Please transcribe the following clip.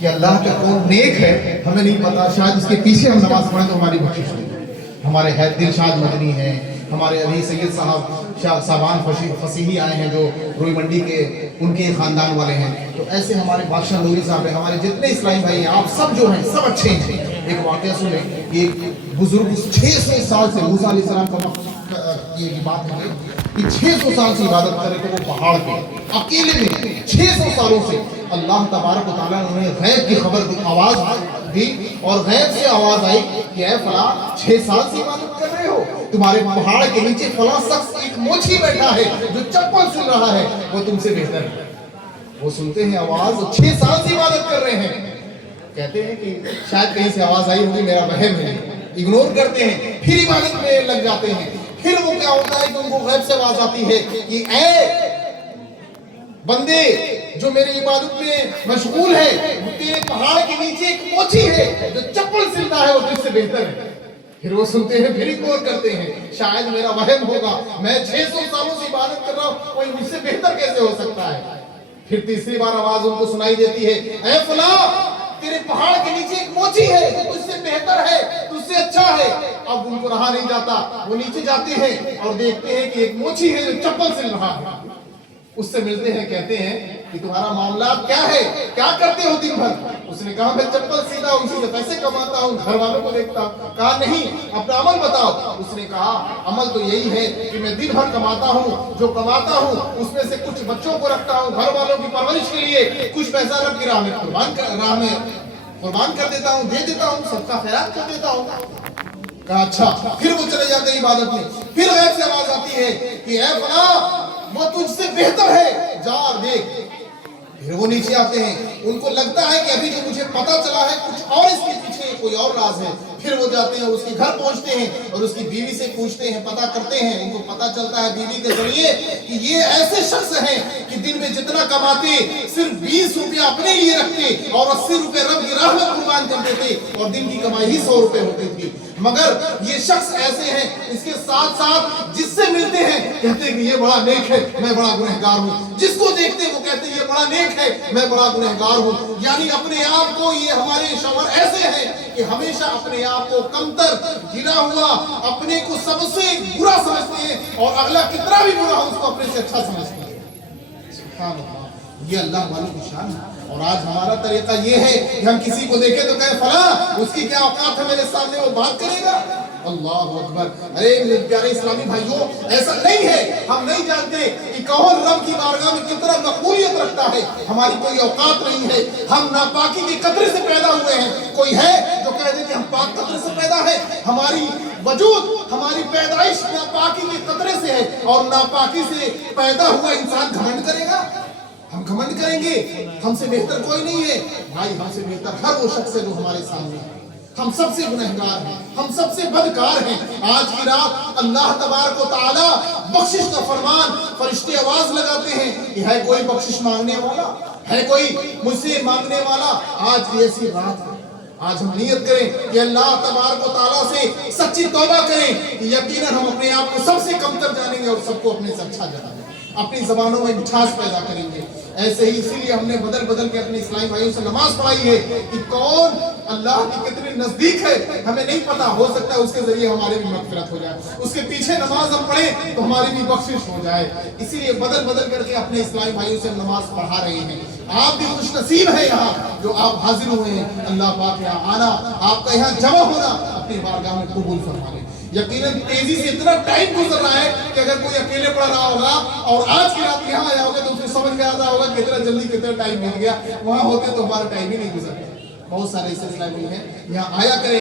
کہ اللہ کا کون نیک ہے ہمیں نہیں پتا، شاید اس کے پیچھے ہم نماز پڑھیں تو ہماری بخشش ہوگی۔ ہمارے دلشاد مدنی ہیں، ہمارے علی سید صاحب صابان فصیحی آئے ہیں جو روئی منڈی کے ان کے خاندان والے ہیں، تو ایسے ہمارے بادشاہ نوری صاحب ہیں، ہمارے جتنے اسلامی بھائی ہیں، آپ سب جو ہیں سب اچھے ہیں۔ ایک واقعہ سنیں، ایک بزرگ 600 سال سے موسیٰ علیہ السلام کا یہ بات ہے کہ 600 سال سے عبادت کرے تو وہ پہاڑ پہ اکیلے میں 600 سالوں سے اللہ تبارک و تعالیٰ نے انہیں غیب کی خبر دی، آواز دی، اور غیب سے آواز آئی کہ اے فلاں 6 سال سے عبادت کر رہے ہو، تمہارے پہاڑ کے نیچے فلاں شخص ایک موچھی بیٹھا ہے جو چپل سن رہا ہے، وہ تم سے بہتر ہے۔ وہ سنتے ہیں آواز، 6 سال سے عبادت کر رہے ہیں، کہتے ہیں کہ شاید کہیں سے آواز آئی ہوگی، میرا وہم ہے، اگنور کرتے ہیں، پھر عبادت میں لگ جاتے ہیں۔ پھر وہ کیا ہوتا ہے کہ ان کو غیب سے آواز آتی ہے کہ اے بندے جو میری عبادت میں مشغول ہے، تیرے پہاڑ کے نیچے ایک موچی ہے جو چپل سلتا ہے، وہ تجھ سے بہتر ہے۔ پھر وہ سنتے ہیں، پھر اگنور کرتے ہیں، شاید میرا وہم ہوگا، میں 600 سالوں سے عبادت کر رہا ہوں، کوئی مجھ سے بہتر کیسے ہو سکتا ہے۔ پھر تیسری بار آواز ان کو سنائی دیتی ہے، اے فلاں تیرے پہاڑ کے نیچے ایک موچی ہے جو تجھ سے بہتر ہے، تجھ سے اچھا ہے۔ اب ان کو رہا نہیں جاتا، وہ نیچے جاتے ہیں اور دیکھتے ہیں کہ ایک موچی ہے جو چپل سل رہا ہے۔ اس سے ملتے ہیں، کہتے ہیں کہ تمہارا معاملات کیا ہے، کیا کرتے ہو دن بھر؟ اس نے کہا میں چپل سیدھا ہوں، اسی سے پیسے کماتا ہوں، گھر والوں کو دیکھتا ہوں۔ کہا نہیں، اپنا عمل بتاؤ۔ اس نے کہا عمل تو یہی ہے کہ میں دن بھر کماتا ہوں، جو کماتا ہوں اس میں سے کچھ بچوں کو رکھتا ہوں، گھر والوں کی پرورش کے لیے کچھ پیسہ رب کی راہ میں قربان کر دیتا ہوں، دے دیتا ہوں، صدقہ خیرات کر دیتا ہوں۔ کہا اچھا۔ پھر وہ چلے جاتے ہیں عبادت میں، پھر غیب سے آواز آتی ہے کہ اے فلاں وہ تجھ سے بہتر ہے، جا اور دیکھ۔ پھر وہ نیچے آتے ہیں، ان کو لگتا ہے کہ ابھی جو مجھے پتا چلا ہے کچھ اور اس کے پیچھے کوئی اور راز ہے۔ پھر وہ جاتے ہیں، اس کے گھر پہنچتے ہیں اور اس کی بیوی سے پوچھتے ہیں، پتا کرتے ہیں۔ ان کو پتا چلتا ہے بیوی کے ذریعے کہ یہ ایسے شخص ہیں کہ دن میں جتنا کماتے صرف 20 روپیہ اپنے لیے رکھتے اور 80 روپے رب کی راہ میں قربان کر دیتے، اور دن کی کمائی ہی 100 روپے ہوتی تھی۔ مگر یہ شخص ایسے ہیں، اس کے ساتھ ساتھ جس سے ملتے ہیں کہتے ہیں کہ یہ بڑا نیک ہے، میں بڑا گنہگار ہوں۔ جس کو دیکھتے ہیں وہ کہتے ہیں یہ بڑا نیک ہے، میں بڑا گنہگار ہوں۔ یعنی اپنے آپ کو یہ ہمارے شوہر ایسے ہیں کہ ہمیشہ اپنے آپ کو کمتر، گرا ہوا، اپنے کو سب سے برا سمجھتے ہیں، اور اگلا کتنا بھی برا ہو اس کو اپنے سے اچھا سمجھتے ہیں۔ سبحان اللہ، یہ اللہ والوں کی شان ہے۔ اور آج ہمارا طریقہ یہ ہے کہ ہم کسی کو دیکھیں تو کہیں فلاں اس کی کیا اوقات ہے میرے سامنے وہ بات کرے گا۔ اللہ اکبر۔ ارے میرے پیارے اسلامی بھائیوں، ایسا نہیں ہے، ہم نہیں جانتے کہ کون رب کی بارگاہ میں کتنا مقبولیت رکھتا ہے۔ ہماری کوئی اوقات نہیں ہے، ہم ناپاکی کے قطرے سے پیدا ہوئے ہیں۔ کوئی ہے جو کہہ دے کہ ہم پاک قطرے سے پیدا ہے؟ ہماری وجود، ہماری پیدائش ناپاکی کے قطرے سے ہے، اور ناپاکی سے پیدا ہوا انسان گھمنڈ کرے گا؟ ہم گھمنڈ کریں گے؟ ہم سے بہتر کوئی نہیں ہے بھائی، ہم سے بہتر ہر وہ شخص ہے جو ہمارے سامنے ہے۔ ہم سب سے گنہگار ہیں، ہم سب سے بدکار ہیں۔ آج کی رات اللہ تبارک و تعالی بخشش کا فرمان، فرشتے آواز لگاتے ہیں کہ ہے کوئی بخشش مانگنے والا، ہے کوئی مجھ سے مانگنے والا؟ آج کی ایسی رات ہے، آج ہم نیت کریں کہ اللہ تبارک و تعالیٰ سے سچی توبہ کریں کہ یقیناً ہم اپنے آپ کو سب سے کمتر جانیں گے اور سب کو اپنے سے اچھا جانیں گے، اپنی زبانوں میں مٹھاس پیدا کریں گے۔ ایسے ہی اسی لیے ہم نے بدل بدل کے اپنے اسلامی بھائیوں سے نماز پڑھائی ہے کہ کون اللہ کی کتنی نزدیک ہے ہمیں نہیں پتا، ہو سکتا ہے اس کے ذریعے ہمارے بھی مغفرت ہو جائے، اس کے پیچھے نماز ہم پڑھیں تو ہماری بھی بخشش ہو جائے۔ اسی لیے بدل بدل کر کے اپنے اسلامی بھائیوں سے نماز پڑھا رہے ہیں۔ آپ بھی خوش نصیب ہیں یہاں جو آپ حاضر ہوئے ہیں، اللہ پاک یہاں آنا، آپ کا یہاں جمع ہونا اپنی بارگاہ میں قبول فرما لے۔ یقیناً تیزی سے اتنا ٹائم گزر رہا ہے کہ اگر کوئی اکیلے پڑھ رہا ہوگا اور آج کی رات یہاں آیا ہوگا تو اسے سمجھ میں آتا ہوگا کہ اتنا جلدی کتنا ٹائم ہو گیا، وہاں ہوتے تو ہمارا ٹائم ہی نہیں گزرتا۔ بہت سارے ایسے اسلامی ہیں، یہاں آیا کریں۔